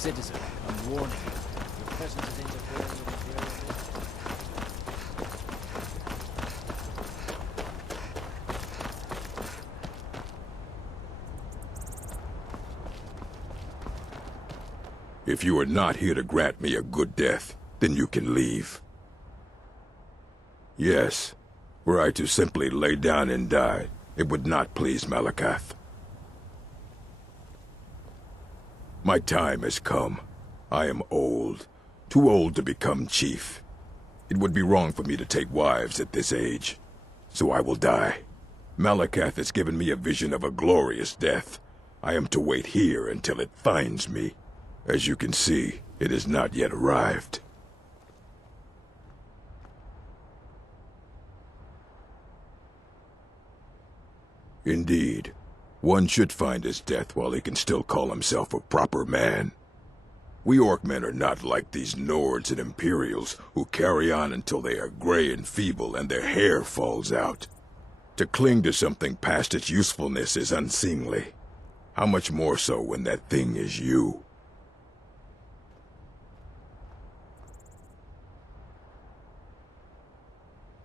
Citizen, I'm warning you. Your presence is interfering with Imperial business. If you are not here to grant me a good death, then you can leave. Yes, were I to simply lay down and die, it would not please Malakath. My time has come. I am old, too old to become chief. It would be wrong for me to take wives at this age, so I will die. Malakath has given me a vision of a glorious death. I am to wait here until it finds me. As you can see, it has not yet arrived. Indeed, one should find his death while he can still call himself a proper man. We Orcmen are not like these Nords and Imperials who carry on until they are gray and feeble and their hair falls out. To cling to something past its usefulness is unseemly. How much more so when that thing is you?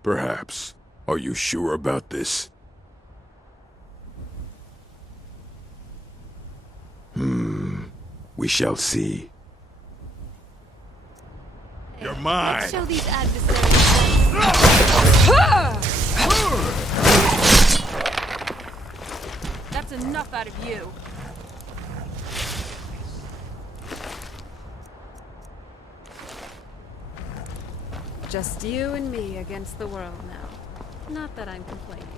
Perhaps. Are you sure about this? We shall see. You're mine! Let's show these adversaries. That's enough out of you. Just you and me against the world now. Not that I'm complaining.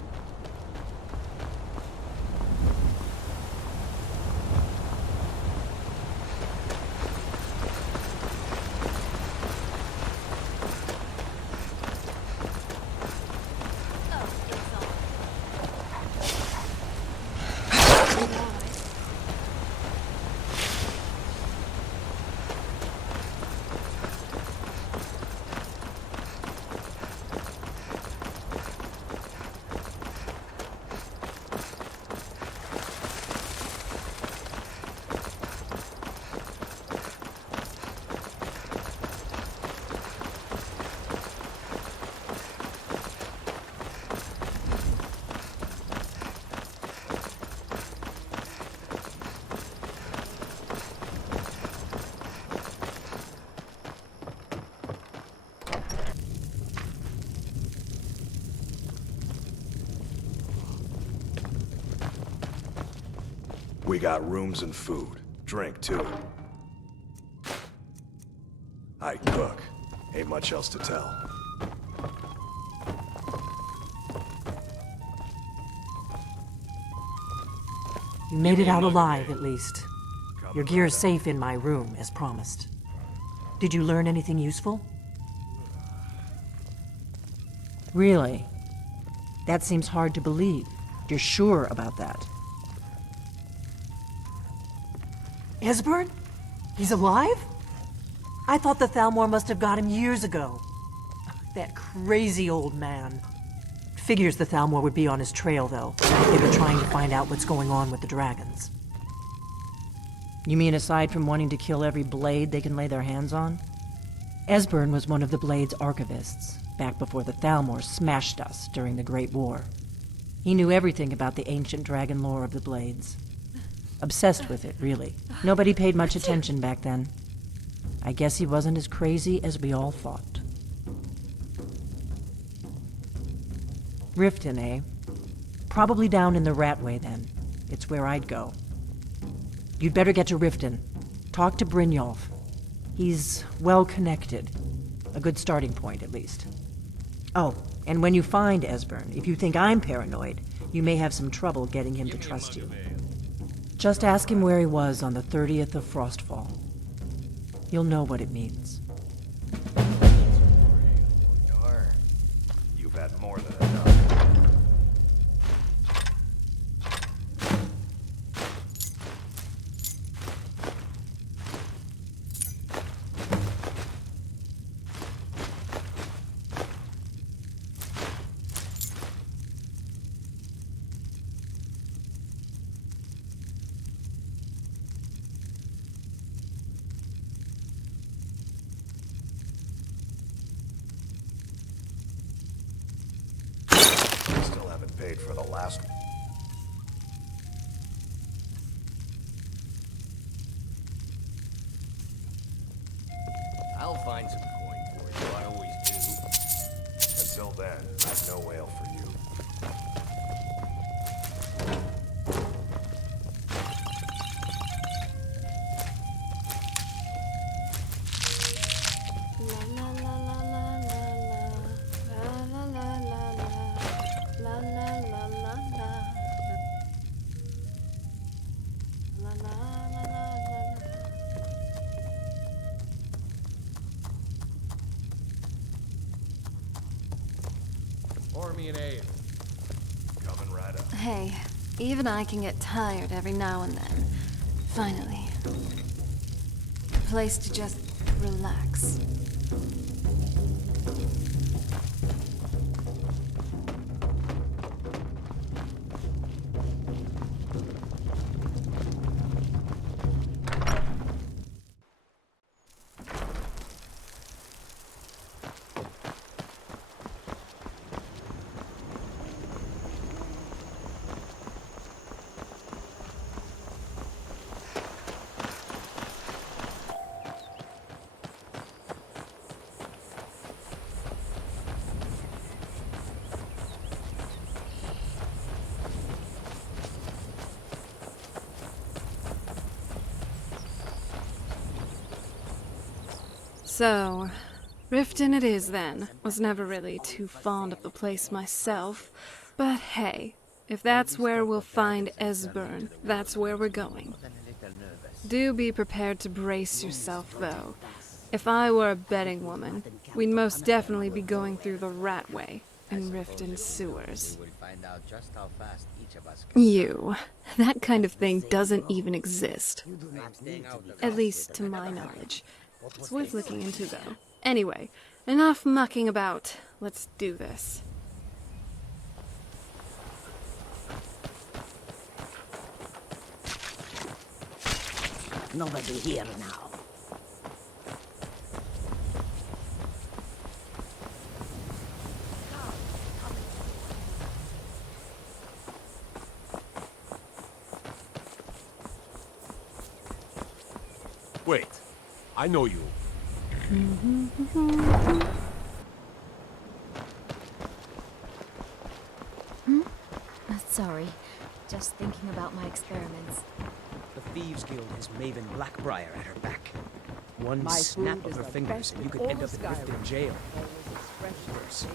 We got rooms and food. Drink, too. I cook. Ain't much else to tell. You made it out alive, at least. Your gear is safe in my room, as promised. Did you learn anything useful? Really? That seems hard to believe. You're sure about that? Esbern? He's alive? I thought the Thalmor must have got him years ago. That crazy old man. Figures the Thalmor would be on his trail, though. They were trying to find out what's going on with the dragons. You mean aside from wanting to kill every blade they can lay their hands on? Esbern was one of the Blade's archivists, back before the Thalmor smashed us during the Great War. He knew everything about the ancient dragon lore of the Blades. Obsessed with it, really. Nobody paid much attention back then. I guess he wasn't as crazy as we all thought. Riften, eh? Probably down in the Ratway, then. It's where I'd go. You'd better get to Riften. Talk to Brynjolf. He's well-connected. A good starting point, at least. Oh, and when you find Esbern, if you think I'm paranoid, you may have some trouble getting him to trust you. Just ask him where he was on the 30th of Frostfall. You'll know what it means. You've had more than enough. paid for the last one. I'll find some coin for you, I always do. Until then, I've no ale for you. Pour me an ale. Coming right up. Hey, even I can get tired every now and then. Finally. A place to just relax. So, Riften it is then. Was never really too fond of the place myself. But hey, if that's where we'll find Esbern, that's where we're going. Do be prepared to brace yourself, though. If I were a betting woman, we'd most definitely be going through the rat way in Riften sewers. You. That kind of thing doesn't even exist. At least to my knowledge. It's worth looking into, though. Anyway, enough mucking about. Let's do this. Nobody here now. Wait, I know you. Sorry, just thinking about my experiments. The Thieves Guild has Maven Blackbriar at her back. One My snap food of is her the fingers best and you in could all end of up in Riften Skyrim. jail. Worse.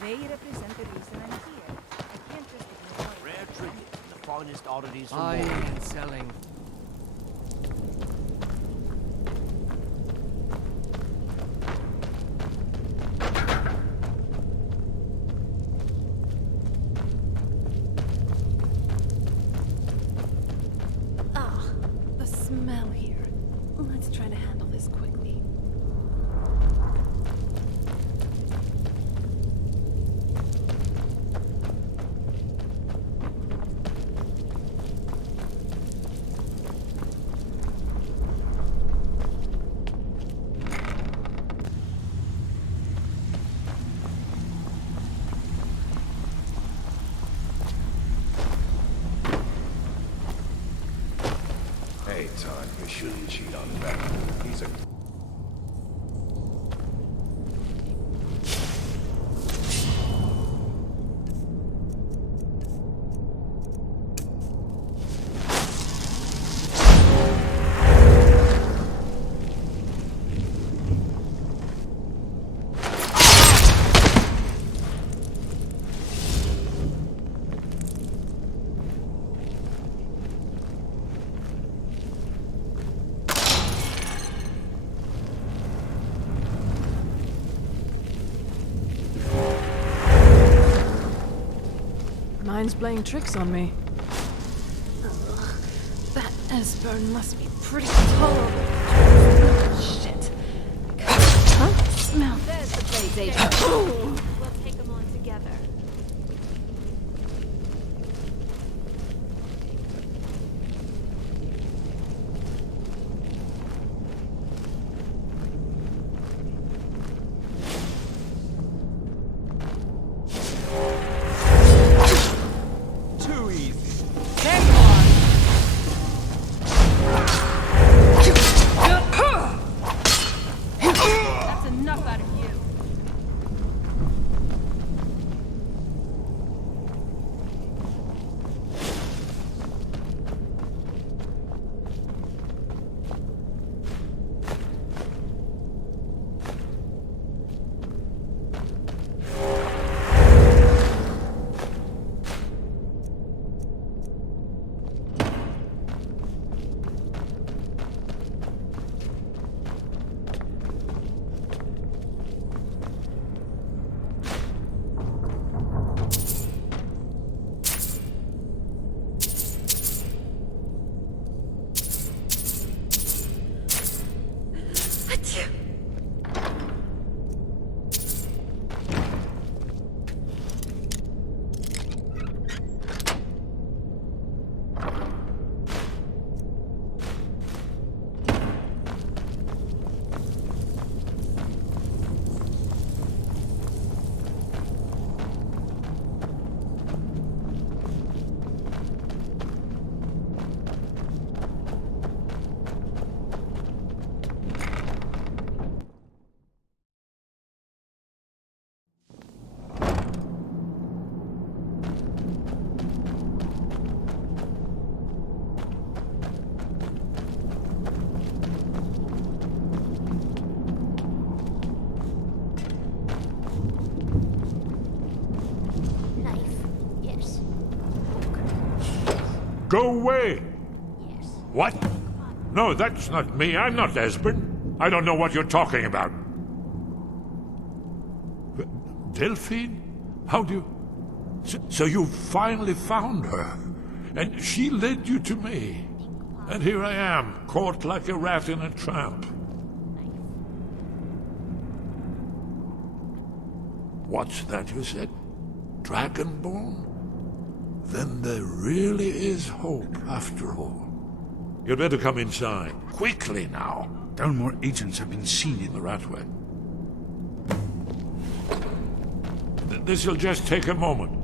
They represent the reason I'm here. I can't just ignore it. Rare trinket, the finest oddities from Buying Mordor. and selling. Ah, the smell here. Let's try to handle this quickly. Hey, Todd, you shouldn't cheat on that. He's a... Mine's playing tricks on me. That Esbern must be pretty tolerable. Shit. Huh? Smell. There's the blaze agent. Oh. We'll take them on together. Go away! What? No, that's not me. I'm not Esbern. I don't know what you're talking about. Delphine? How do you... So you finally found her, and she led you to me. And here I am, caught like a rat in a trap. What's that you said? Dragonborn? Then there really is hope, after all. You'd better come inside. Quickly now. Thalmor agents have been seen in The Ratway. This'll just take a moment.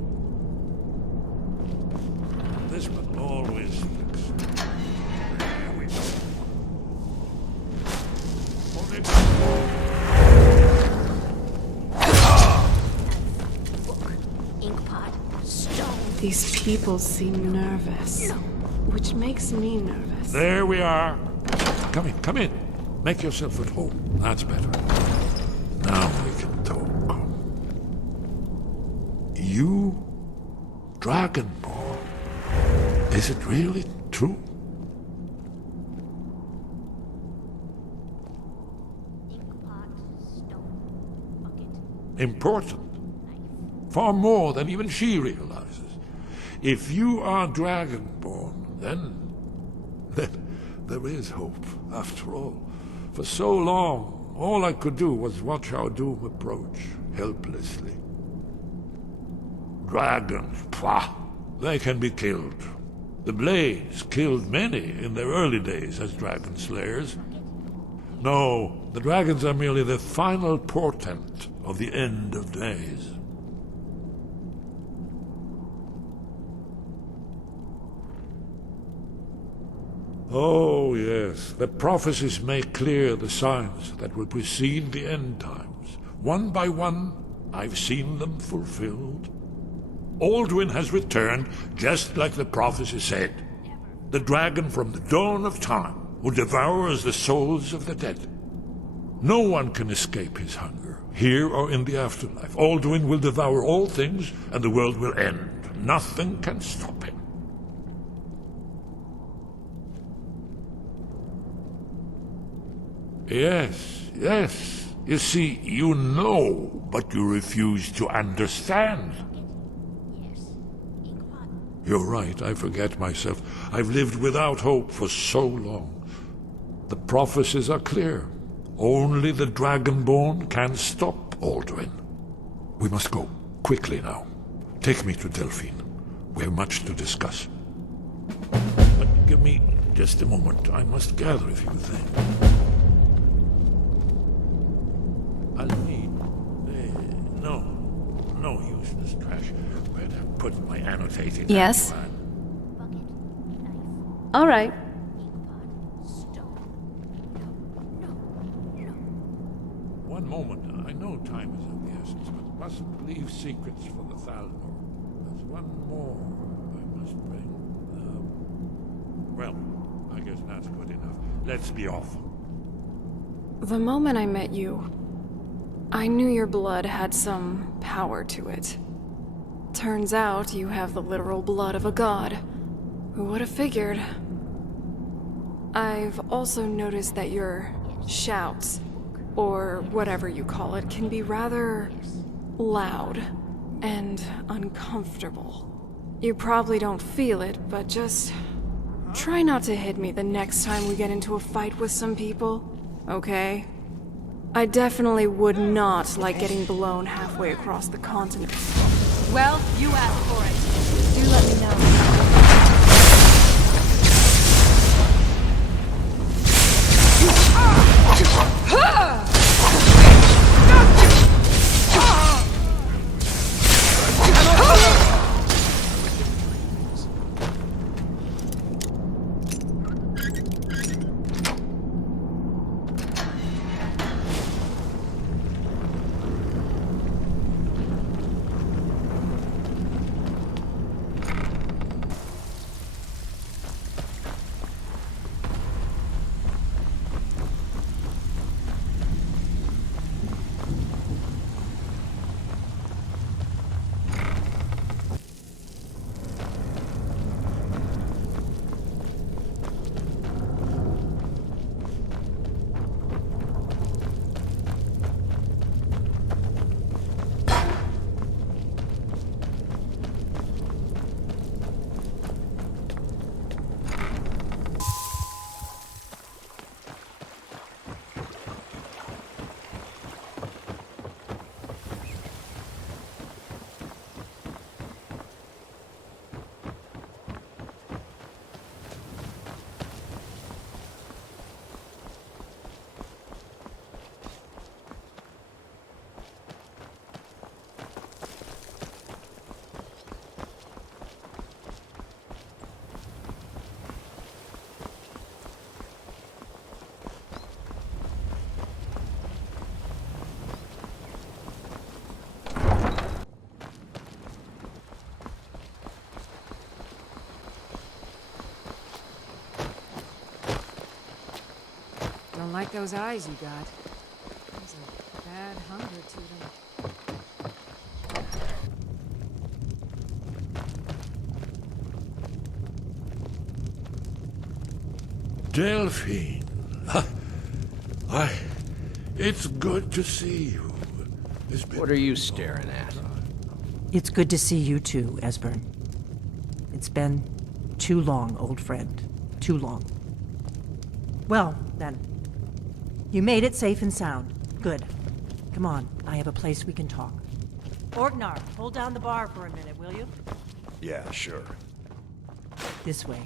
This will always fix. There we go. Hold it. Inkpot, stone. These people seem nervous, which makes me nervous. There we are. Come in. Make yourself at home. That's better. Now we can talk. You, Dragonborn. Is it really true? Important. Far more than even she realizes. If you are Dragonborn, then there is hope, after all. For so long, all I could do was watch our doom approach, helplessly. Dragons, pah! They can be killed. The Blades killed many in their early days as dragon slayers. No, the dragons are merely the final portent of the end of days. Oh, yes, the prophecies make clear the signs that will precede the end times. One by one, I've seen them fulfilled. Alduin has returned, just like the prophecy said. The dragon from the dawn of time, who devours the souls of the dead. No one can escape his hunger, here or in the afterlife. Alduin will devour all things, and the world will end. Nothing can stop him. Yes. You see, you know, but you refuse to understand. You're right, I forget myself. I've lived without hope for so long. The prophecies are clear. Only the Dragonborn can stop Alduin. We must go, quickly now. Take me to Delphine. We have much to discuss. But give me just a moment. I must gather a few things. I'll need... No useless trash. Where to put my annotating... Yes? All right. One moment. I know time is of the essence, but mustn't leave secrets for the Thalmor. There's one more I must bring. Well, I guess that's good enough. Let's be off. The moment I met you, I knew your blood had some power to it. Turns out you have the literal blood of a god. Who would have figured? I've also noticed that your shouts, or whatever you call it, can be rather loud and uncomfortable. You probably don't feel it, but just try not to hit me the next time we get into a fight with some people, okay? I definitely would not like getting blown halfway across the continent. Well, you asked for it. Do let me know. don't like those eyes you got. There's a bad hunger to them. Delphine. It's good to see you. What are you staring at? It's good to see you too, Esbern. It's been too long, old friend. Too long. Well, then. You made it safe and sound. Good. Come on, I have a place we can talk. Orgnar, hold down the bar for a minute, will you? Yeah, sure. This way.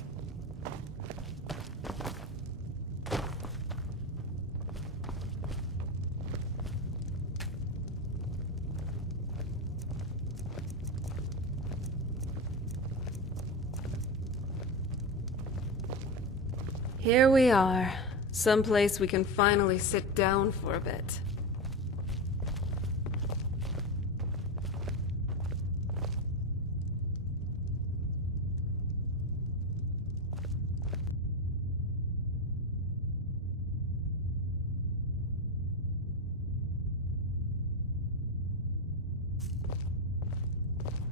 Here we are. Someplace we can finally sit down for a bit.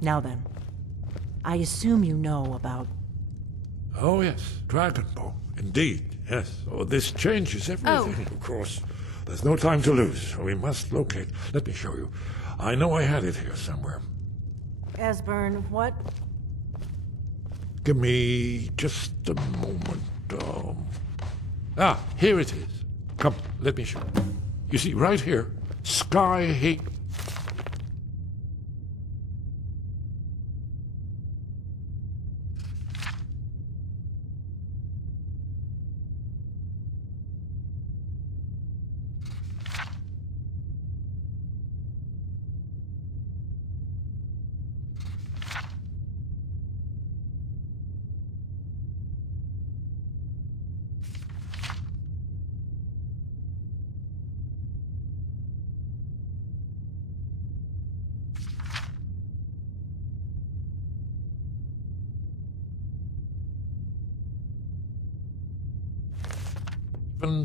Now then, I assume you know about... Oh, yes, Dragonborn. Indeed, yes. Oh, this changes everything, of course. There's no time to lose. We must locate. Let me show you. I know I had it here somewhere. Esbern, what? Give me just a moment. Here it is. Come, let me show you. You see, right here, Sky Haven.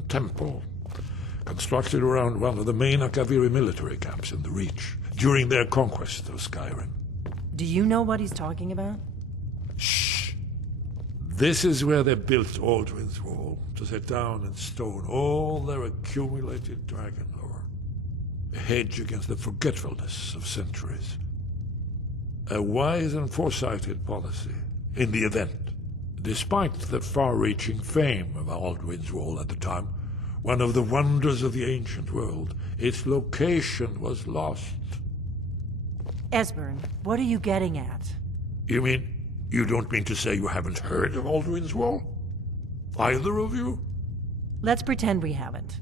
Temple, constructed around one of the main Akaviri military camps in the Reach during their conquest of Skyrim. Do you know what he's talking about? Shh! This is where they built Alduin's Wall, to set down in stone all their accumulated dragon lore. A hedge against the forgetfulness of centuries. A wise and foresighted policy, in the event. Despite the far-reaching fame of Alduin's Wall at the time, one of the wonders of the ancient world, its location was lost. Esbern, what are you getting at? You mean, you don't mean to say you haven't heard of Alduin's Wall? Either of you? Let's pretend we haven't.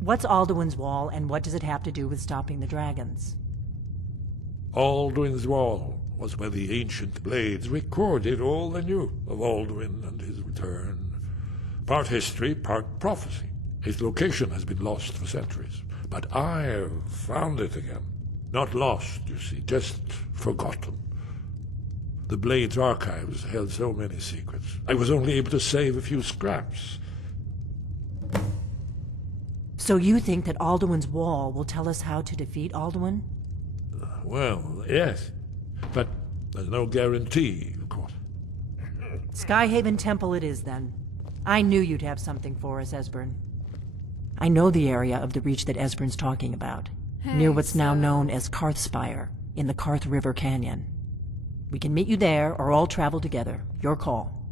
What's Alduin's Wall, and what does it have to do with stopping the dragons? Alduin's Wall was where the ancient blades recorded all they knew of Alduin and his return. Part history, part prophecy. His location has been lost for centuries, but I've found it again. Not lost, you see, just forgotten. The Blade's archives held so many secrets. I was only able to save a few scraps. So you think that Alduin's Wall will tell us how to defeat Alduin? Well, yes. But there's no guarantee, of course. Skyhaven Temple it is, then. I knew you'd have something for us, Esbern. I know the area of the Reach that Esbern's talking about. Near what's now known as Karthspire, in the Karth River Canyon. We can meet you there, or all travel together. Your call.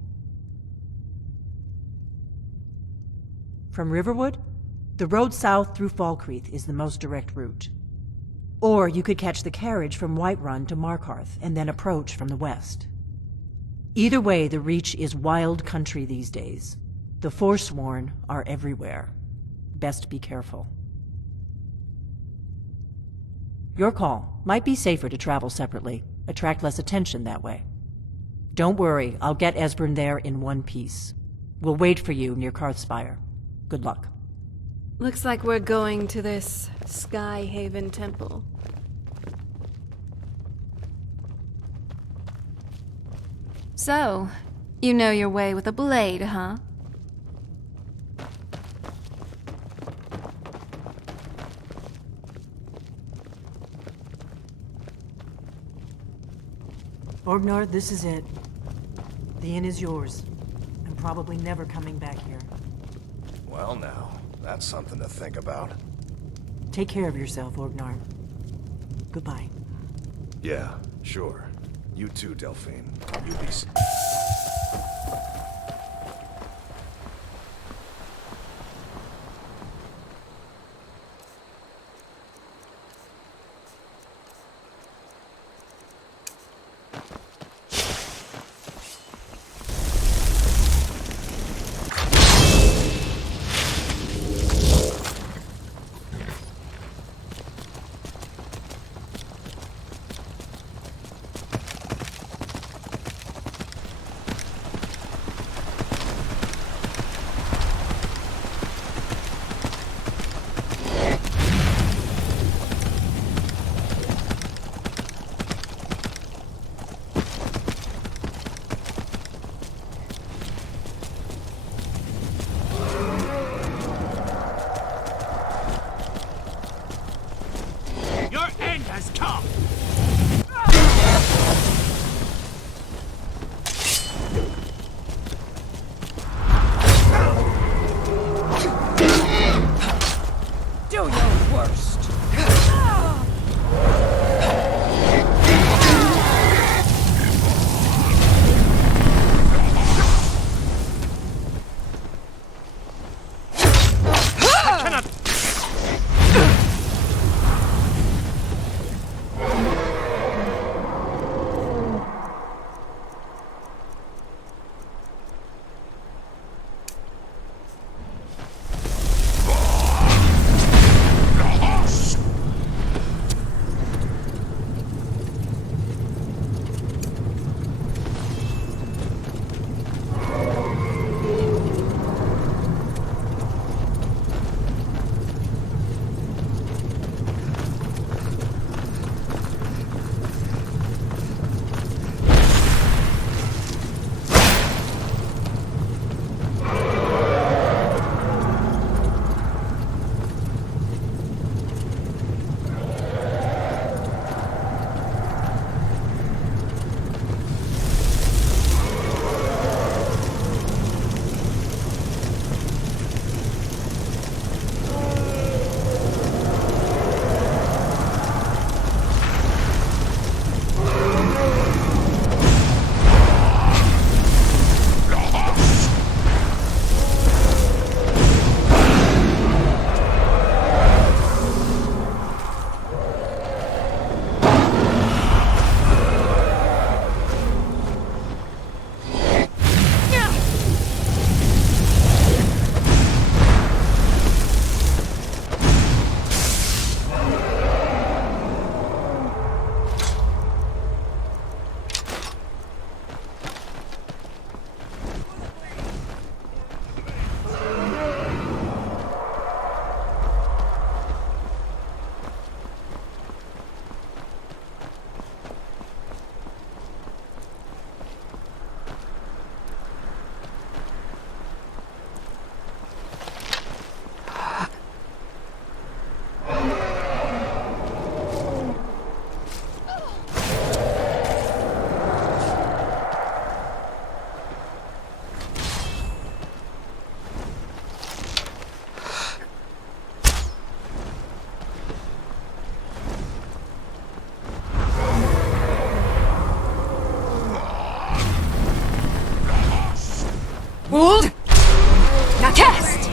From Riverwood? The road south through Falkreath is the most direct route. Or you could catch the carriage from Whiterun to Markarth, and then approach from the west. Either way, the Reach is wild country these days. The Forsworn are everywhere. Best be careful. Your call. Might be safer to travel separately. Attract less attention that way. Don't worry, I'll get Esbern there in one piece. We'll wait for you near Karthspire. Good luck. Looks like we're going to this Skyhaven Temple. So, you know your way with a blade, huh? Orgnar, this is it. The inn is yours. I'm probably never coming back here. Well now, that's something to think about. Take care of yourself, Orgnar. Goodbye. Yeah, sure. You too, Delphine. You be... Your end has come! Do your worst. Wold? Now cast!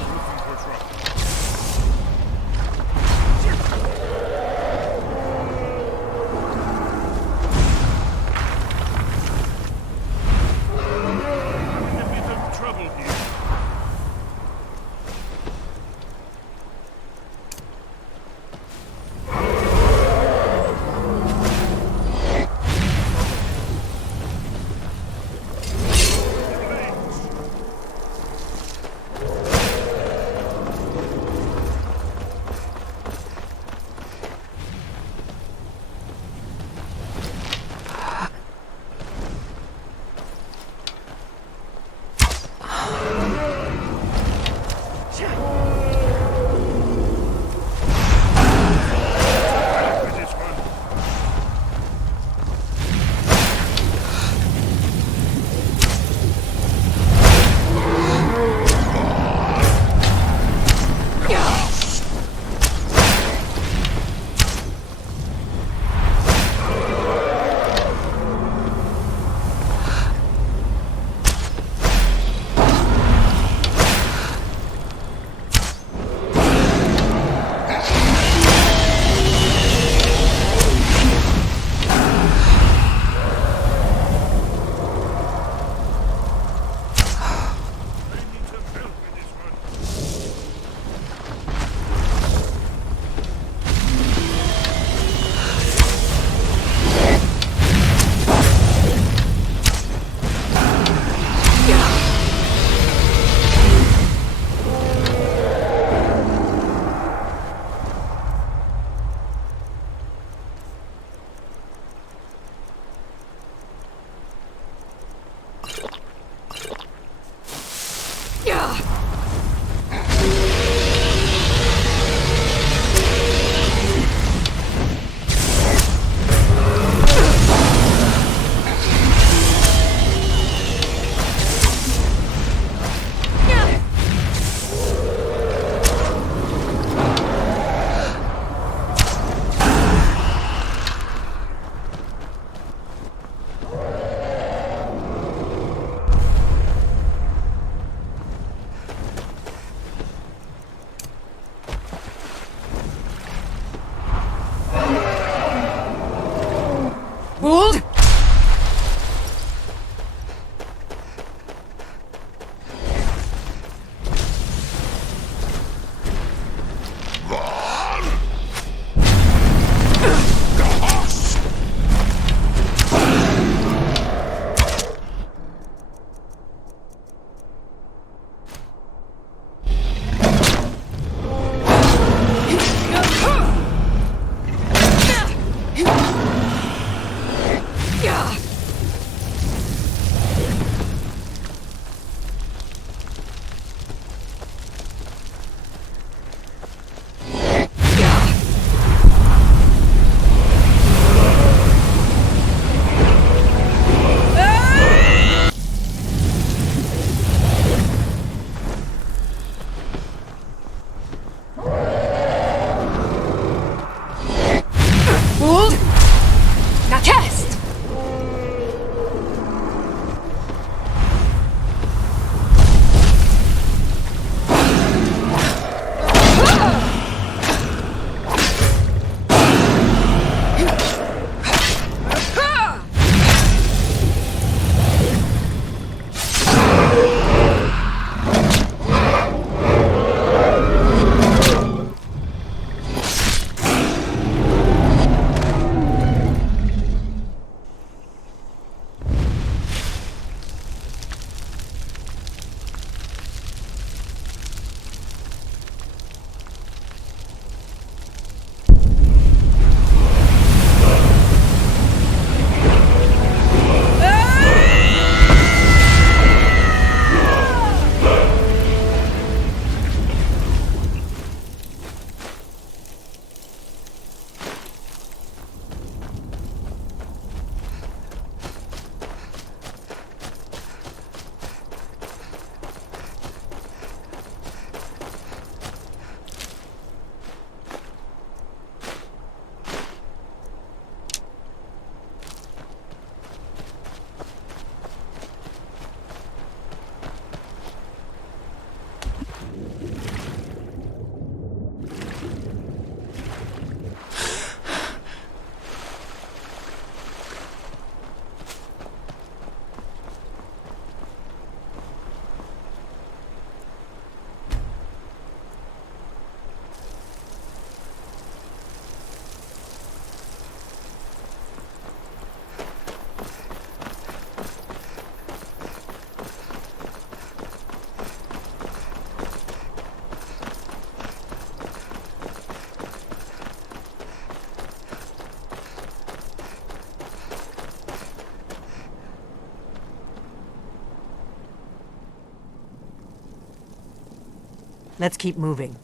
Let's keep moving.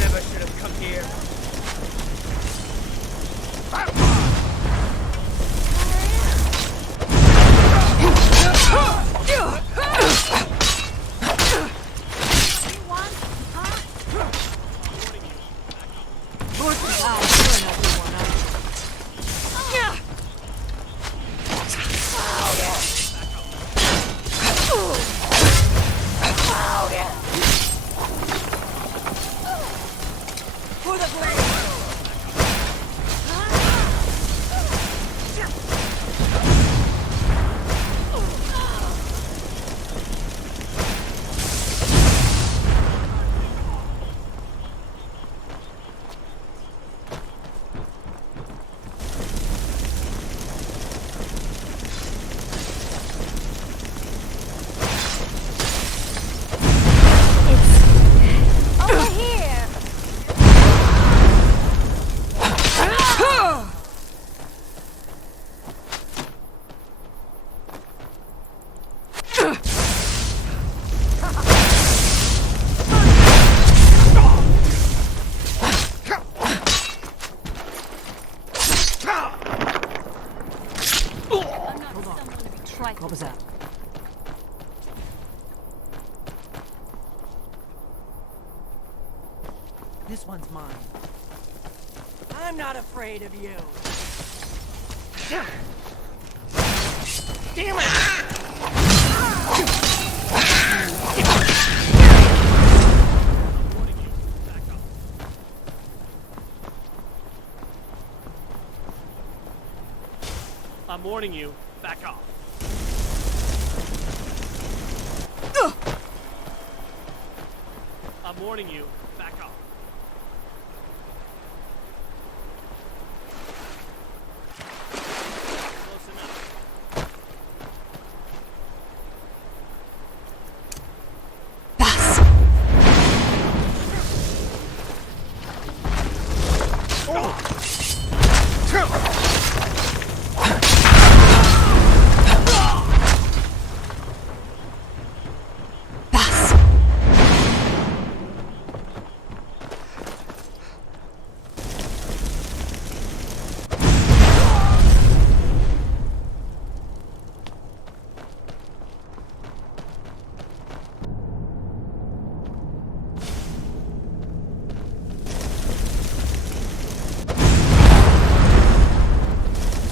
Never should have come here. Over here! What was that? This one's mine. I'm not afraid of you. Damn it! I'm warning you. Back off. I'm warning you. Back off. Close enough.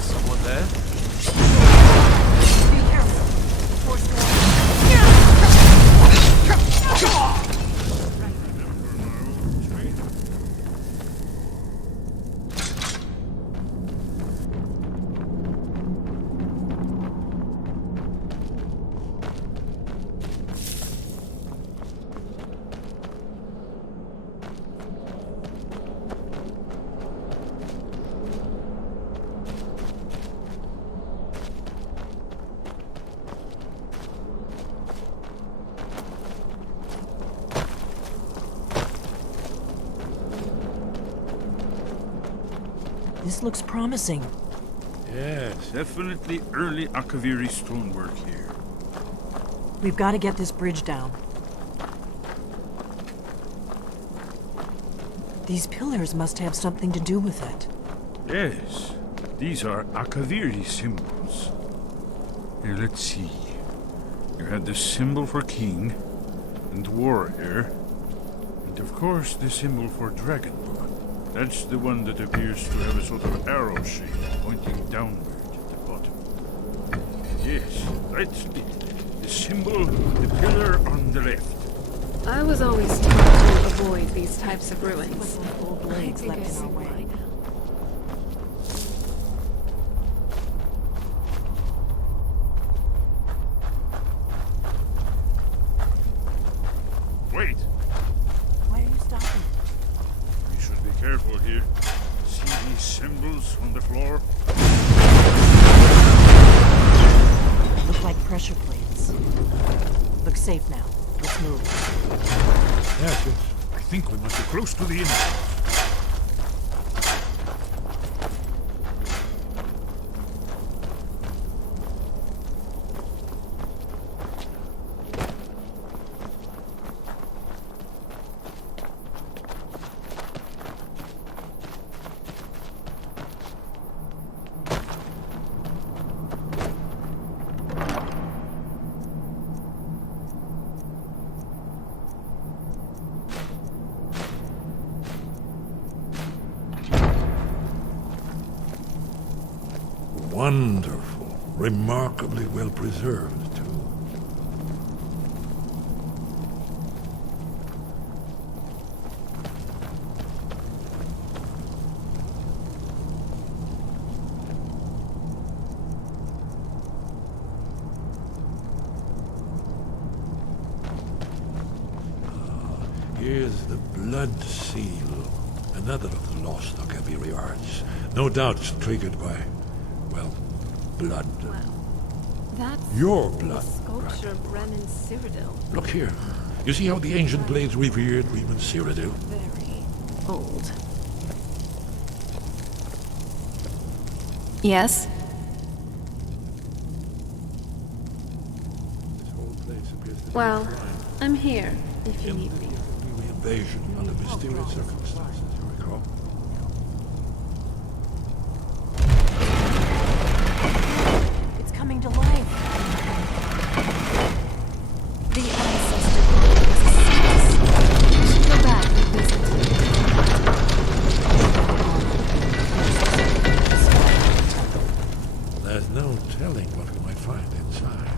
Someone there? Be careful. The force This looks promising. Yes, definitely early Akaviri stonework here. We've got to get this bridge down. These pillars must have something to do with it. Yes, these are Akaviri symbols. Here, let's see. You had the symbol for king and warrior, and of course the symbol for dragonborn. That's the one that appears to have a sort of arrow shape pointing downward at the bottom. Yes, that's it. The symbol, the pillar on the left. I was always taught to avoid these types of ruins. Old blades I think left I in see our why way. now. Wait, Why are you stopping? we should be careful here. See These symbols on the floor? Look like pressure plates. Looks safe now. Let's move. Yes, yes. I think we must be close to the entrance. Wonderful. Remarkably well preserved, too. Here's the blood seal. Another of the lost Akaviri arts. No doubt triggered by, well, blood. Well, that's Your the blood. sculpture of Bremen Cyrodiil. Look here. You see how the ancient blades revered Bremen Cyrodiil? Very old. Yes? This whole place appears to be Well, a crime. I'm here, if you need me. The invasion under mysterious circumstances, you recall? It's coming to life. The ancestor was a saint. We should go back and visit. There's no telling what we might find inside.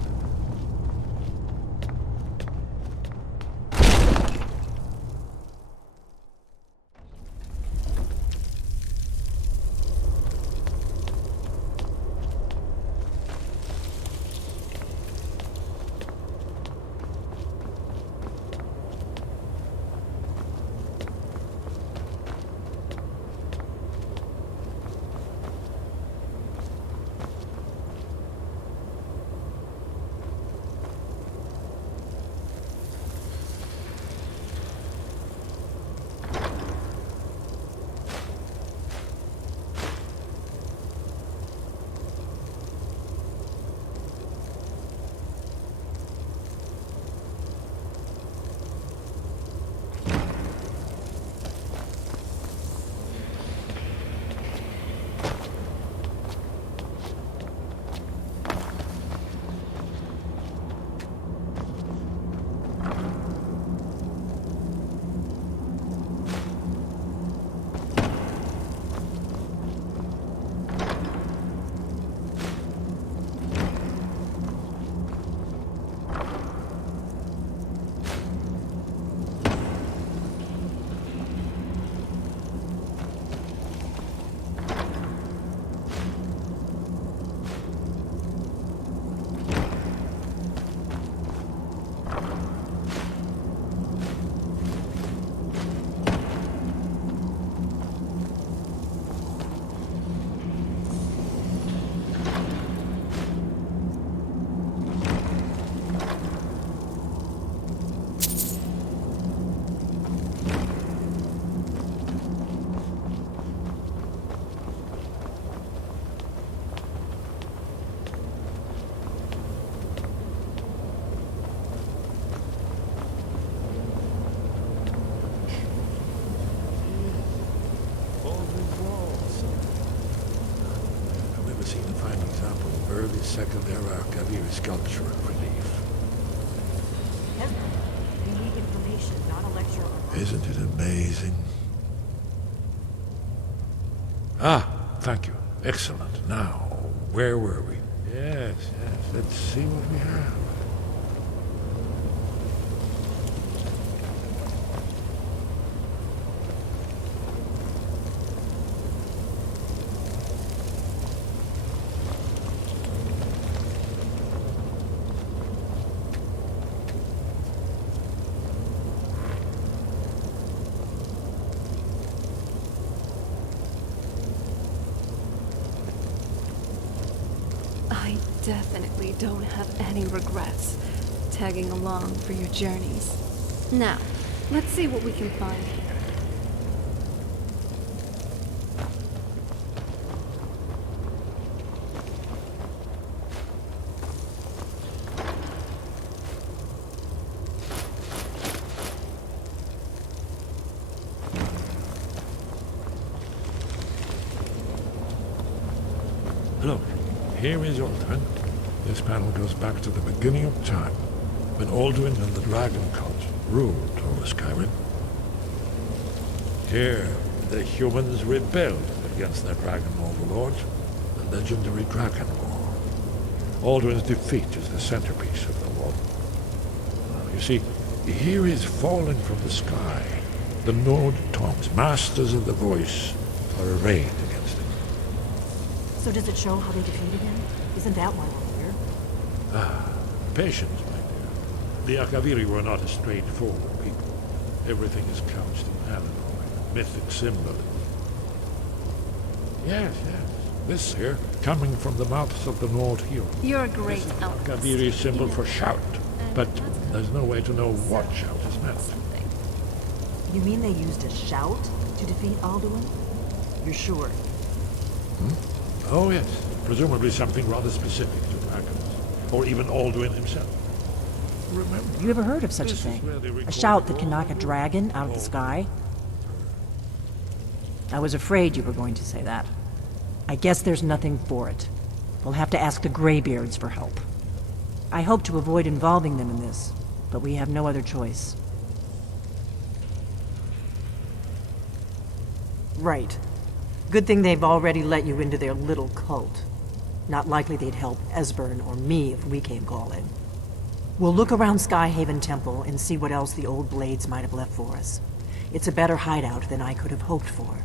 Early Second Era Kavir sculpture of relief. Unique information, not a lecture on... Isn't it amazing? Ah, thank you. Excellent. Now, where were we? Yes, yes. Let's see what we have. definitely don't have any regrets tagging along for your journeys. Now, let's see what we can find here. Look, here is Alduin. This panel goes back to the beginning of time, when Alduin and the Dragon Cult ruled over Skyrim. Here, the humans rebelled against their dragon overlords, the legendary Dragon War. Alduin's defeat is the centerpiece of the war. You see, here is falling from the sky. The Nord Tongs, masters of the voice, are arrayed against it. So does it show how they defeated him? Isn't that why we're here? Patience, my dear. The Akaviri were not a straightforward people. Everything is couched in allegory, mythic symbolism. Yes, yes. This here, coming from the mouths of the Nord hero. You're a great This is alchemist. Akaviri symbol for shout, but there's no way to know what shout is meant. You mean they used a shout to defeat Alduin? You're sure? Oh yes, presumably something rather specific to dragons, or even Alduin himself. Remember, You ever heard of such a this is thing? where they A record shout that can all knock a dragon out of the sky? I was afraid you were going to say that. I guess there's nothing for it. We'll have to ask the Greybeards for help. I hope to avoid involving them in this, but we have no other choice. Right. Good thing they've already let you into their little cult. Not likely they'd help Esbern or me if we came calling. We'll look around Skyhaven Temple and see what else the old blades might have left for us. It's a better hideout than I could have hoped for.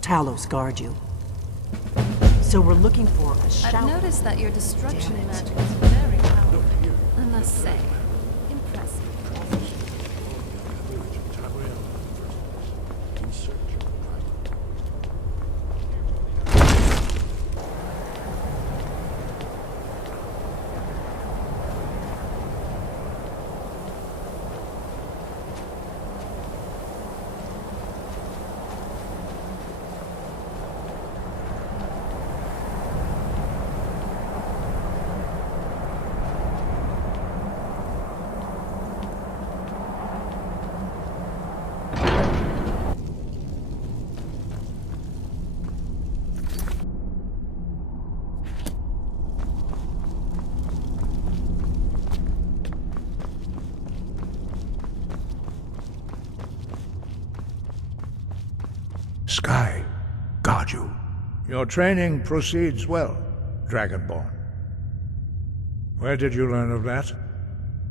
Talos guard you. So we're looking for a shout. I've noticed that your destruction Damn it. magic is very powerful. I must say, impressive. in search of the dragon. Sky, guard you. Your training proceeds well, Dragonborn. Where did you learn of that?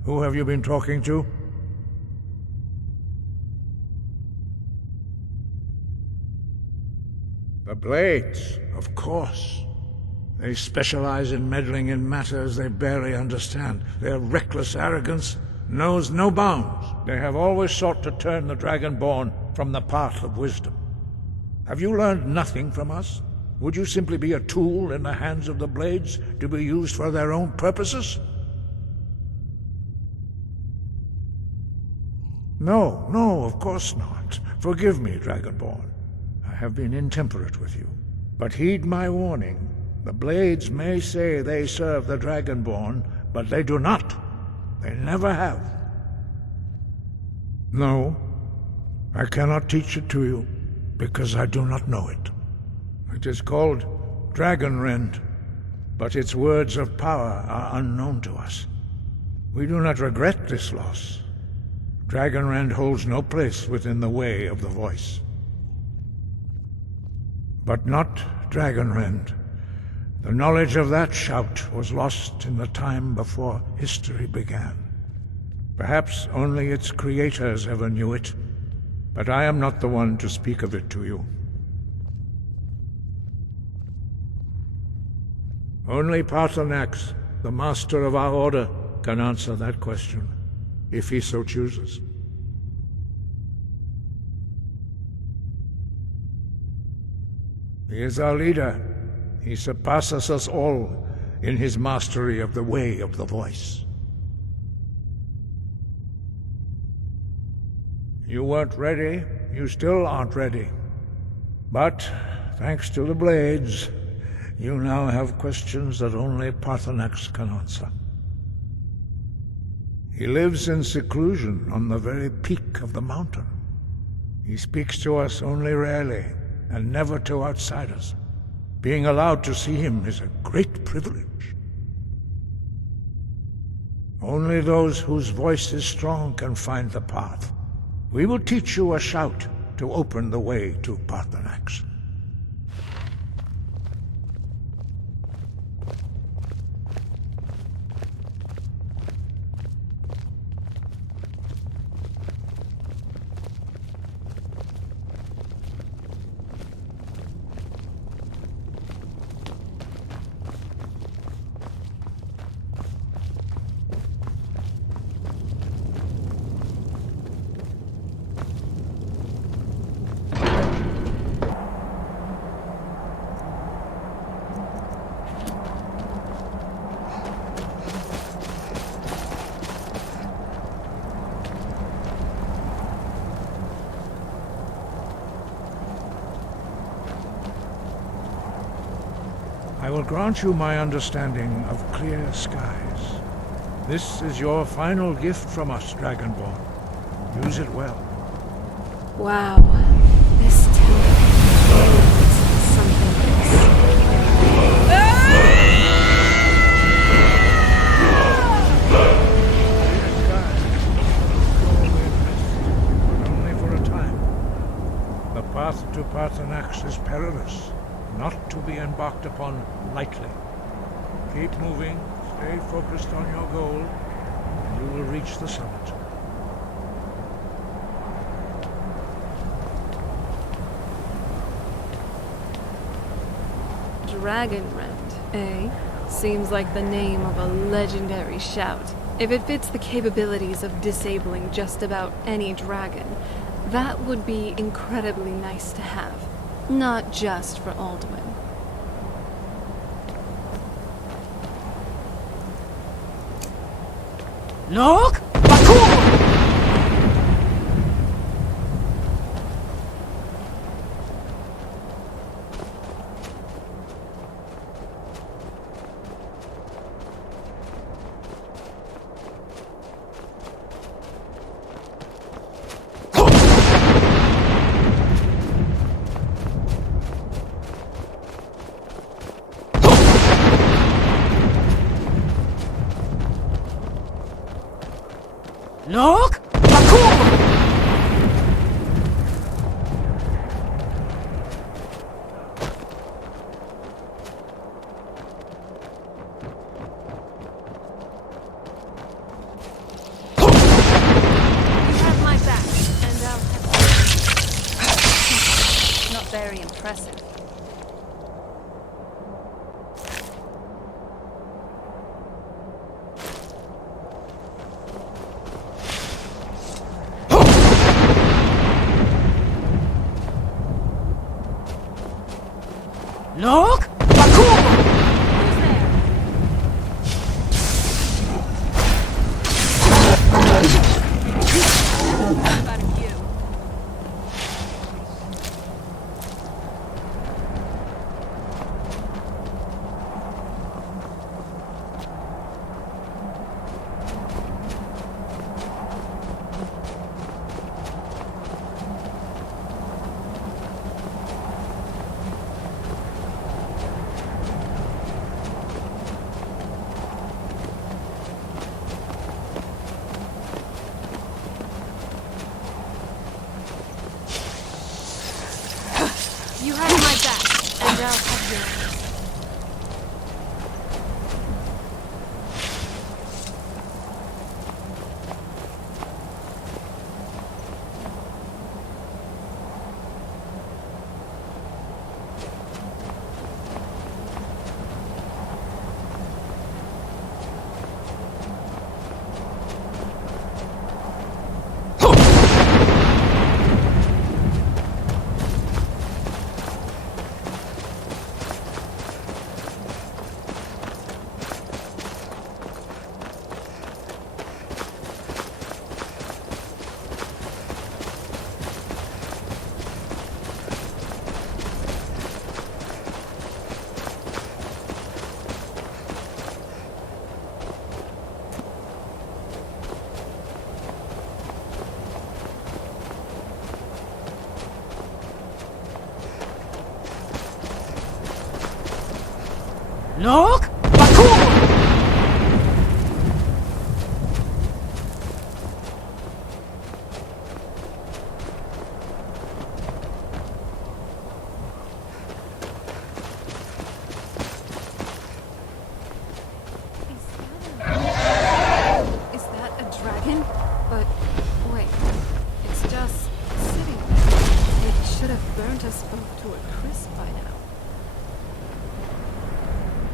Who have you been talking to? The Blades, of course. They specialize in meddling in matters they barely understand. Their reckless arrogance knows no bounds. They have always sought to turn the Dragonborn from the path of wisdom. Have you learned nothing from us? Would you simply be a tool in the hands of the Blades to be used for their own purposes? No, no, of course not. Forgive me, Dragonborn. I have been intemperate with you. But heed my warning. The Blades may say they serve the Dragonborn, but they do not. They never have. No, I cannot teach it to you, because I do not know it. It is called Dragonrend, but its words of power are unknown to us. We do not regret this loss. Dragonrend holds no place within the way of the voice. But not Dragonrend. The knowledge of that shout was lost in the time before history began. Perhaps only its creators ever knew it, but I am not the one to speak of it to you. Only Paarthurnax, the master of our order, can answer that question, if he so chooses. He is our leader. He surpasses us all, in his mastery of the way of the voice. You weren't ready. You still aren't ready. But, thanks to the blades, you now have questions that only Parthenax can answer. He lives in seclusion on the very peak of the mountain. He speaks to us only rarely, and never to outsiders. Being allowed to see him is a great privilege. Only those whose voice is strong can find the path. We will teach you a shout to open the way to Parthenax. I will grant you my understanding of clear skies. This is your final gift from us, Dragonborn. Use it well. Wow. This temple is something But only for a time. The path to Parthenax is perilous, not to be embarked upon lightly. Keep moving, stay focused on your goal, and you will reach the summit. Dragonrend, eh? Seems like the name of a legendary shout. If it fits the capabilities of disabling just about any dragon, that would be incredibly nice to have. Not just for Alduin. Look! Look! Very impressive. Look! You have my back, and I'll have yours. Look! Bakur! Is that a dragon? But wait, it's just sitting there. It should have burnt us both to a crisp by now.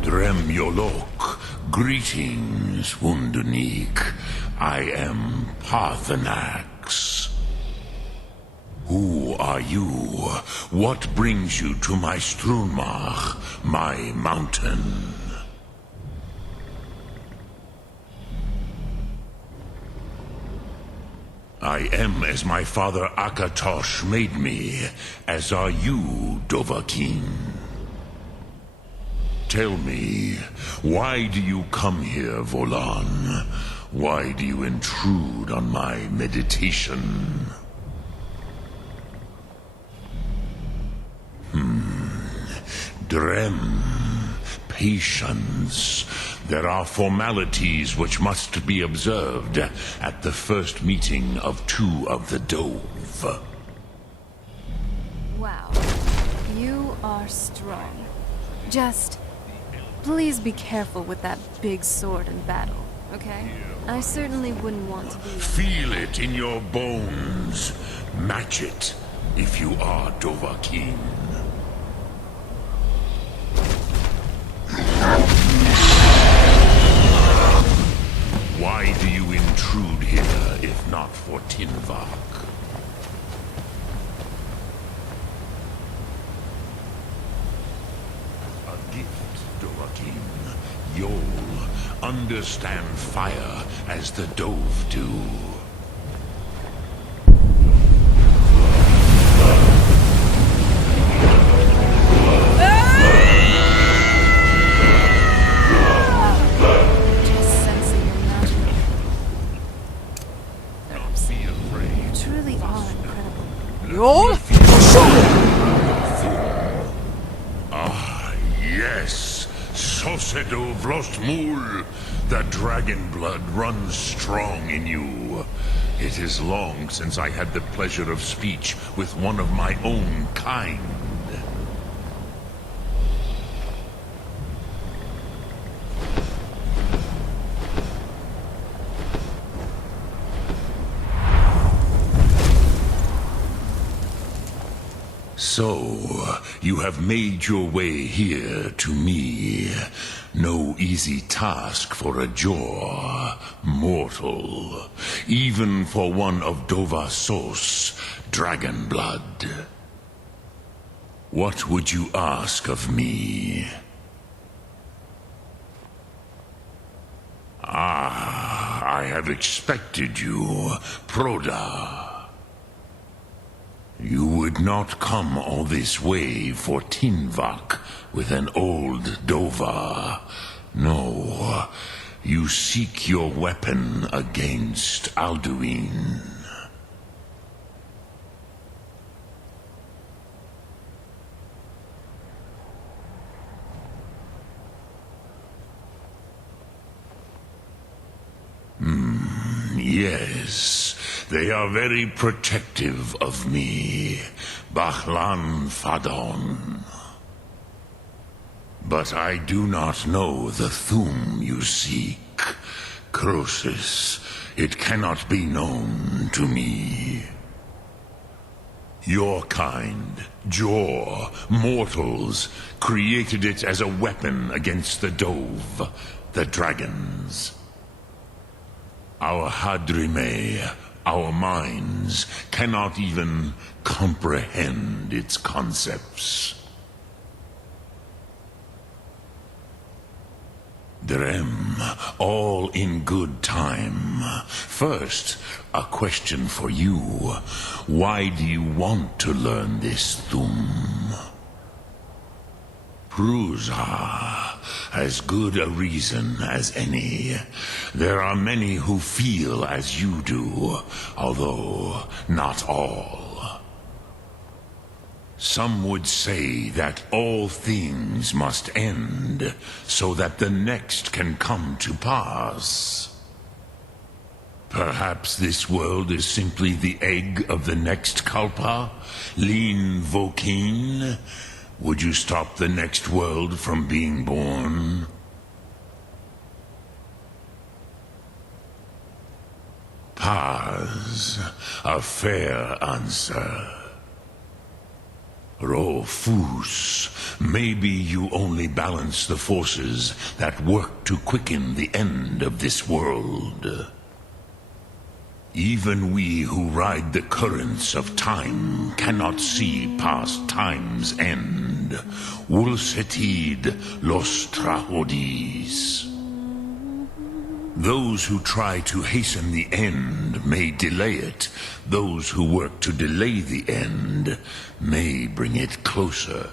Drem Yolok, greetings, Wunderneek. I am Parthenax. Who are you? What brings you to my Strunmach, my mountain? I am as my father Akatosh made me, as are you, Dovahkiin. Tell me, why do you come here, Volan? Why do you intrude on my meditation? Drem, patience. There are formalities which must be observed at the first meeting of two of the Dove. Wow, you are strong. Just please be careful with that big sword in battle, okay? I certainly wouldn't want to be... Feel it in your bones. Match it if you are Dovahkiin. Why do you intrude here if not for Tinvak? A gift, Dovahkiin. You'll understand fire as the Dove do. Just sensing your magic. Don't be afraid. You truly are incredible. Yol? Ah, yes. Sosedo Vlostmul. The dragon blood runs strong in you. It is long since I had the pleasure of speech with one of my own kind. So, you have made your way here to me. No easy task for a Jor, mortal. Even for one of Dovasos, dragon blood. What would you ask of me? Ah, I have expected you, Proda. You would not come all this way for Tinvak with an old Dova. No, you seek your weapon against Alduin. Yes, they are very protective of me, Bahlan Fadon. But I do not know the Thum you seek. Croesus, it cannot be known to me. Your kind, Jor, mortals, created it as a weapon against the Dove, the dragons. Our Hadrime, our minds, cannot even comprehend its concepts. Drem, all in good time. First, a question for you. Why do you want to learn this Thum? Prusa, as good a reason as any. There are many who feel as you do, although not all. Some would say that all things must end, so that the next can come to pass. Perhaps this world is simply the egg of the next Kalpa? Lin Vokin? Would you stop the next world from being born? Paz, a fair answer. Rofus, maybe you only balance the forces that work to quicken the end of this world. Even we who ride the currents of time cannot see past time's end. Wulsetid los trahodis. Those who try to hasten the end may delay it. Those who work to delay the end may bring it closer.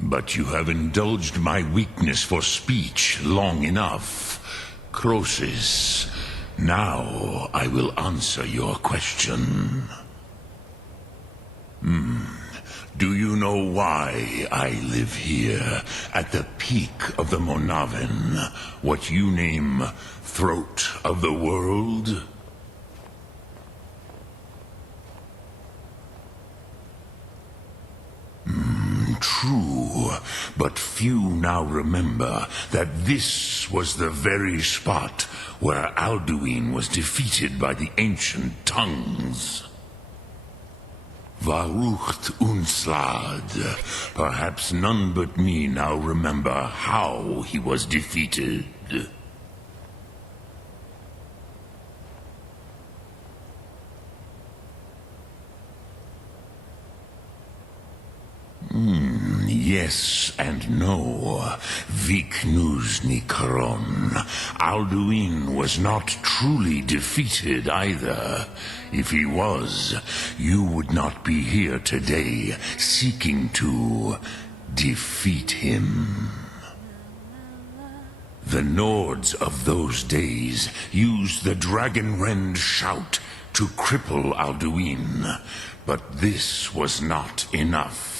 But you have indulged my weakness for speech long enough. Croesus, now I will answer your question. Do you know why I live here, at the peak of the Monaven, what you name throat of the world? True, but few now remember that this was the very spot where Alduin was defeated by the ancient tongues. Varucht Unslad. Perhaps none but me now remember how he was defeated. Yes and no. Viknuzny Karon. Alduin was not truly defeated either. If he was, you would not be here today seeking to defeat him. The Nords of those days used the Dragonrend shout to cripple Alduin, but this was not enough.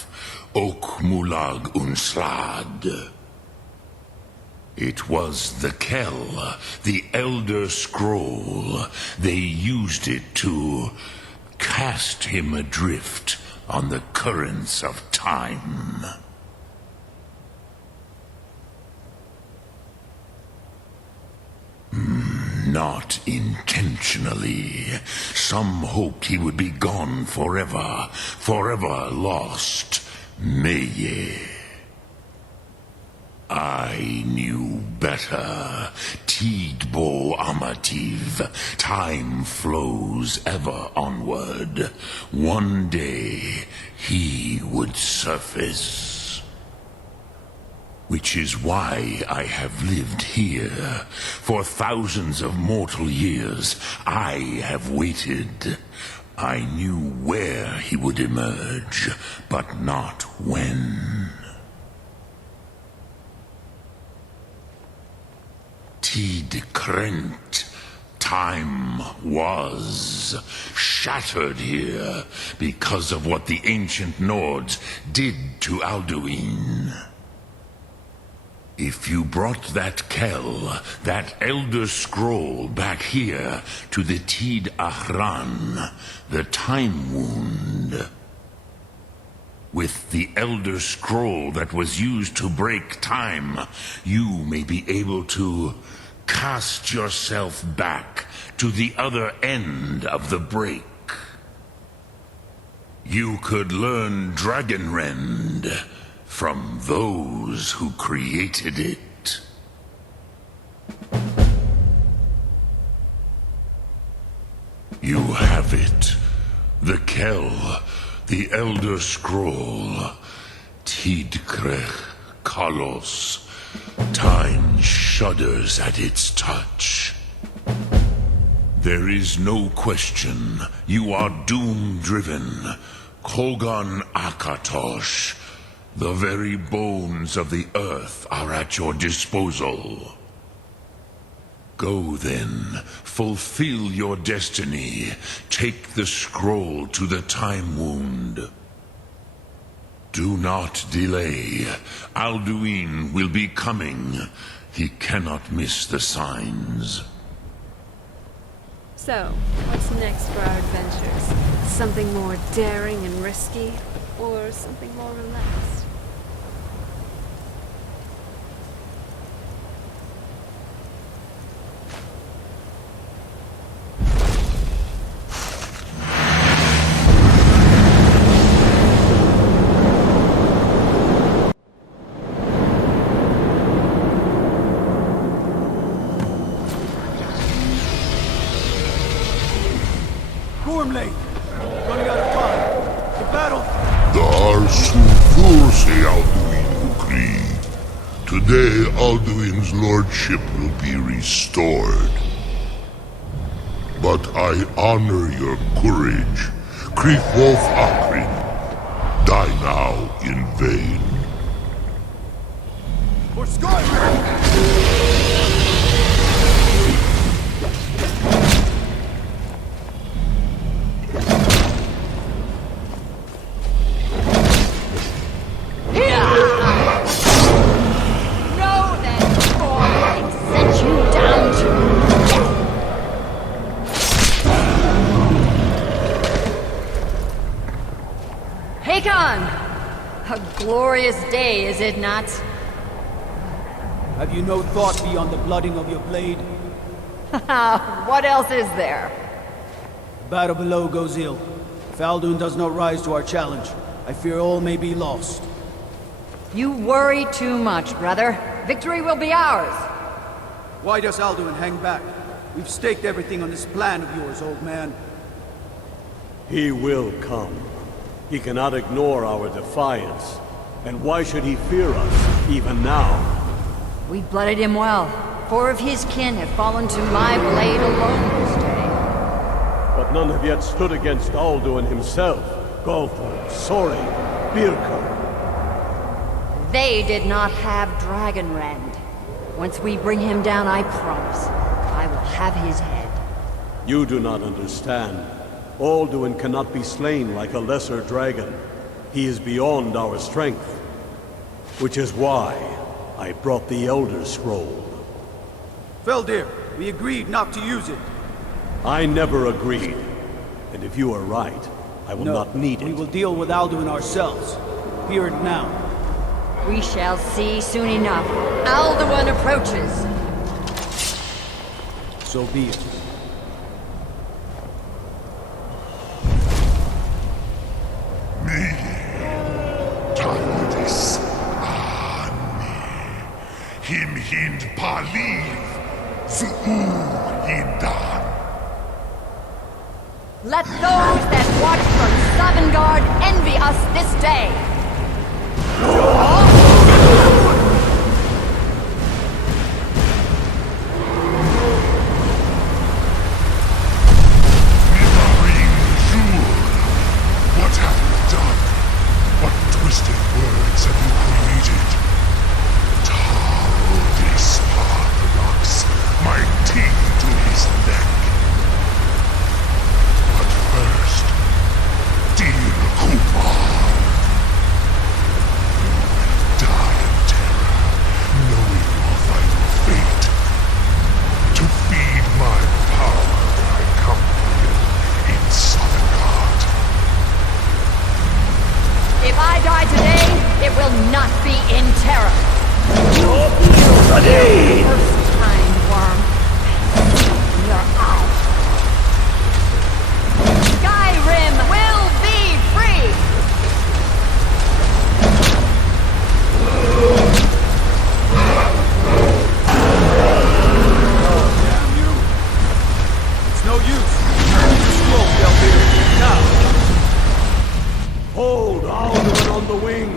Ok Mulag Unslad. It was the Kell, the Elder Scroll. They used it to cast him adrift on the currents of time. Not intentionally. Some hoped he would be gone forever, forever lost. Meye. I knew better. Tidbo Amativ. Time flows ever onward. One day he would surface. Which is why I have lived here. For thousands of mortal years, I have waited. I knew where he would emerge, but not when. Tid Krent. Time was shattered here because of what the ancient Nords did to Alduin. If you brought that Kell, that Elder Scroll back here to the Tid Ahran, the Time Wound, with the Elder Scroll that was used to break time, you may be able to cast yourself back to the other end of the break. You could learn Dragonrend from those who created it. You have it. The Kell, the Elder Scroll. Tidkrech Kalos. Time shudders at its touch. There is no question. You are doom-driven. Kogan Akatosh. The very bones of the earth are at your disposal. Go then, fulfill your destiny. Take the scroll to the Time Wound. Do not delay. Alduin will be coming. He cannot miss the signs. So, what's next for our adventures? Something more daring and risky, or something more relaxed? Gormley! Running out of time. The battle! Dar Sulfurse Alduin Ukri. Today Alduin's lordship will be restored. But I honor your courage. Kriegwolf Akrin. Die now in vain. For Skyrim! A glorious day, is it not? Have you no thought beyond the blooding of your blade? What else is there? The battle below goes ill. If Alduin does not rise to our challenge, I fear all may be lost. You worry too much, brother. Victory will be ours. Why does Alduin hang back? We've staked everything on this plan of yours, old man. He will come. He cannot ignore our defiance. And why should he fear us, even now? We blooded him well. 4 of his kin have fallen to my blade alone this day. But none have yet stood against Alduin himself. Golthor, Sori, Birka. They did not have Dragonrend. Once we bring him down, I promise, I will have his head. You do not understand. Alduin cannot be slain like a lesser dragon. He is beyond our strength. Which is why I brought the Elder Scroll. Feldir, we agreed not to use it. I never agreed. And if you are right, I will not need it. We will deal with Alduin ourselves. Here and now. We shall see soon enough. Alduin approaches. So be it. Him hind paliv, zuu hindan. Let those that watch from Sovngarde envy us this day. What have you done? What twisted words have you created? My teeth to his neck. But first, dear Kumar, you will die in terror, knowing your final fate. To feed my power, I come for you in Sovngarde. If I die today, it will not be in terror. Ready! First time, worm. You're out. Skyrim will be free! Damn you! It's no use. Scroll, Feldir. Now! Hold Alduin on the wing!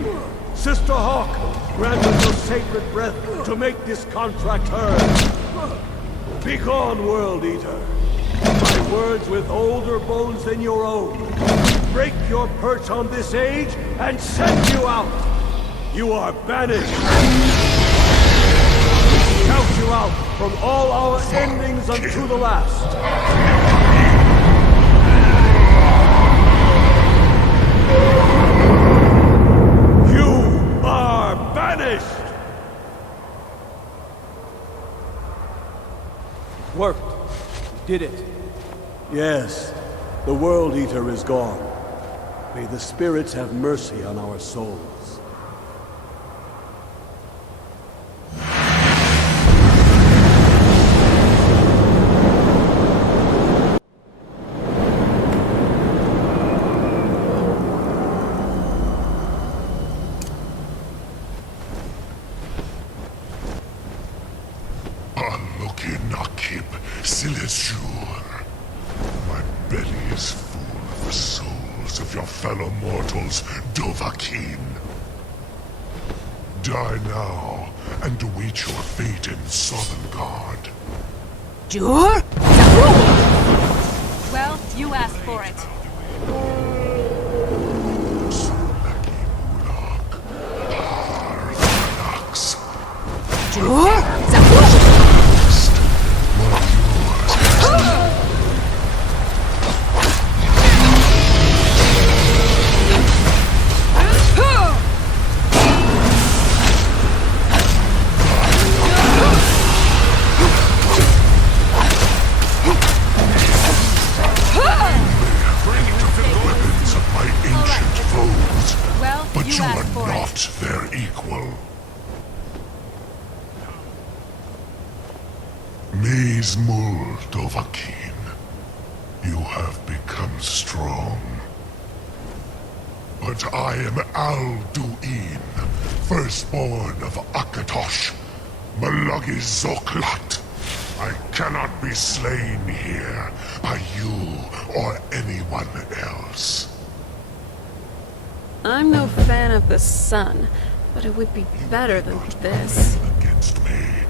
Sister Hawk, grant us your sacred breath to make this contract heard. Begone, World Eater. My words with older bones than your own. Break your perch on this age and send you out. You are banished. Count you out from all our endings unto the last. Did it? Yes. The World Eater is gone. May the spirits have mercy on our souls. My belly is full of the souls of your fellow mortals, Dovahkiin. Die now, and await your fate in Sovngarde. Jur? Well, you asked for it. Jur? But you are not their equal. Maze Mul, Dovahkiin. You have become strong. But I am Alduin, firstborn of Akatosh, Malagi Zoklat. I cannot be slain here by you or anyone else. I'm no fan of the sun, but it would be better than this. Against me,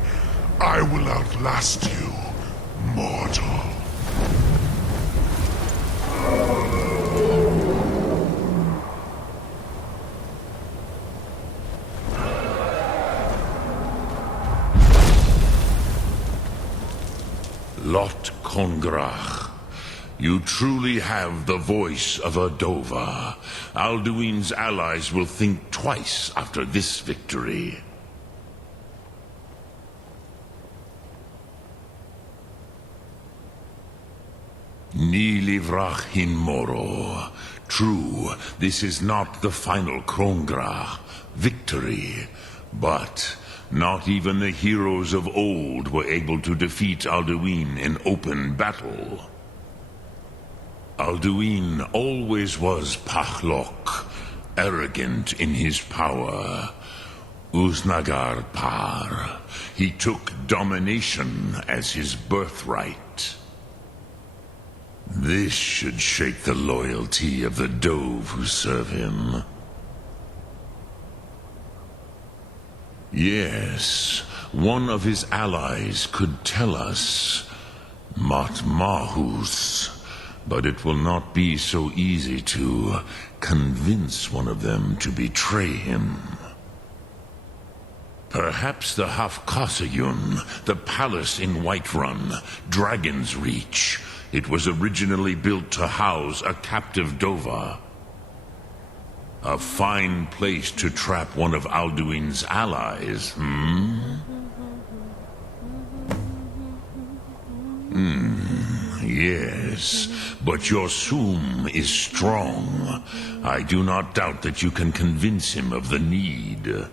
I will outlast you, mortal. Lot Kongrach. You truly have the voice of a Dova. Alduin's allies will think twice after this victory. Ni livrach hin moro. True, this is not the final Krongra victory, but not even the heroes of old were able to defeat Alduin in open battle. Alduin always was Pachlok, arrogant in his power. Uznagar Par. He took domination as his birthright. This should shake the loyalty of the Dove who serve him. Yes, one of his allies could tell us. Matmahus. But it will not be so easy to convince one of them to betray him. Perhaps the Hafkasayun, the palace in Whiterun, Dragon's Reach. It was originally built to house a captive Dova. A fine place to trap one of Alduin's allies, Yes, but your Sum is strong. I do not doubt that you can convince him of the need.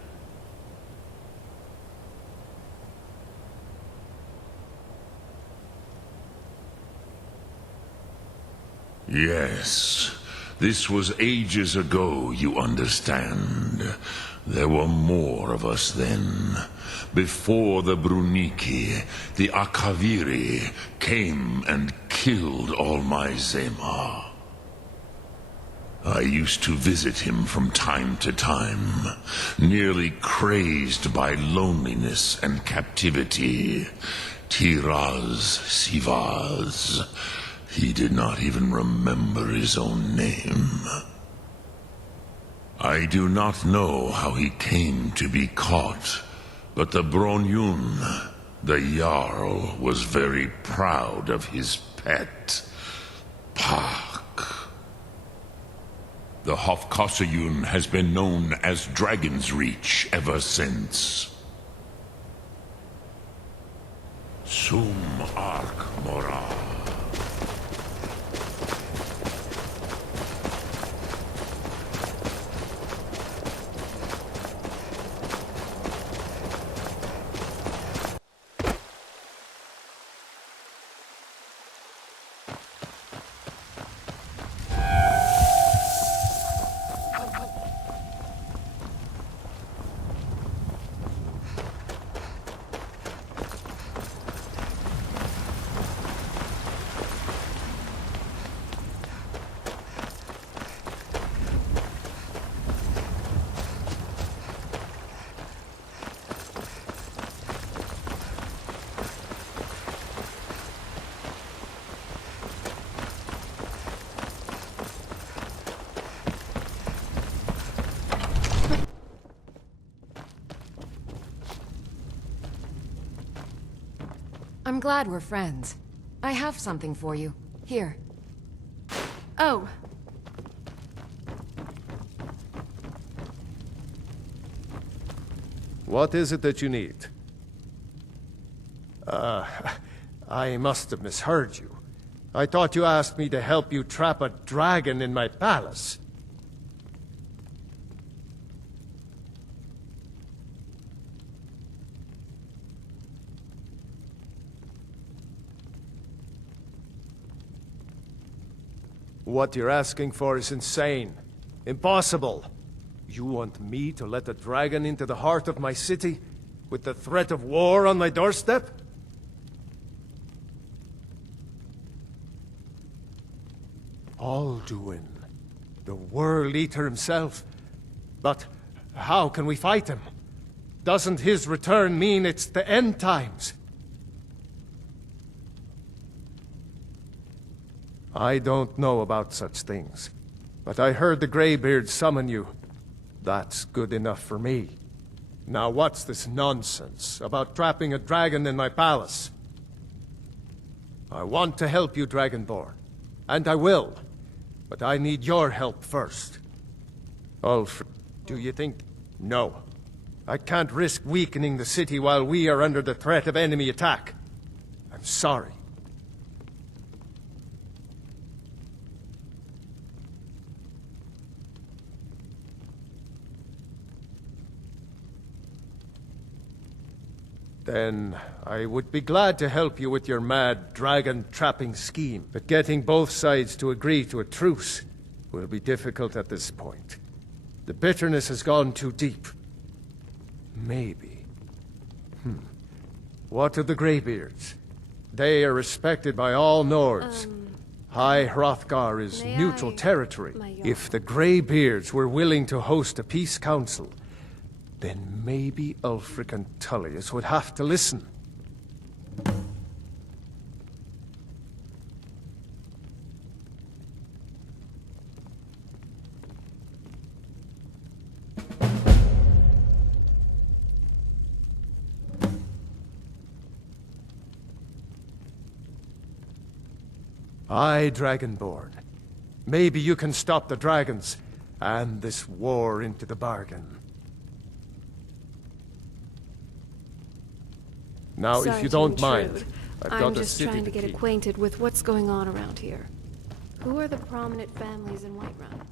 Yes, this was ages ago, you understand. There were more of us then. Before the Bruniki, the Akaviri came and killed all my Zema. I used to visit him from time to time, nearly crazed by loneliness and captivity. Tiraz Sivaz. He did not even remember his own name. I do not know how he came to be caught, but the Bronyun, the Jarl, was very proud of his pet, Pak. The Hofkasayun has been known as Dragon's Reach ever since. Sum Ark Morah. I'm glad we're friends. I have something for you. Here. Oh. What is it that you need? I must have misheard you. I thought you asked me to help you trap a dragon in my palace. What you're asking for is insane. Impossible. You want me to let a dragon into the heart of my city, with the threat of war on my doorstep? Alduin, the World Eater himself. But how can we fight him? Doesn't his return mean it's the end times? I don't know about such things, but I heard the Greybeard summon you. That's good enough for me. Now what's this nonsense about trapping a dragon in my palace? I want to help you, Dragonborn, and I will. But I need your help first. Ulfr, do you think... No. I can't risk weakening the city while we are under the threat of enemy attack. I'm sorry. Then I would be glad to help you with your mad dragon-trapping scheme, but getting both sides to agree to a truce will be difficult at this point. The bitterness has gone too deep. Maybe. What of the Greybeards? They are respected by all Nords. High Hrothgar is neutral territory. If the Greybeards were willing to host a peace council, then maybe Ulfric and Tullius would have to listen. Aye, Dragonborn. Maybe you can stop the dragons, and this war into the bargain. Now, Sorry if you don't to mind, intrude. I've I'm got a just city trying to get keep. acquainted with what's going on around here. Who are the prominent families in Whiterun?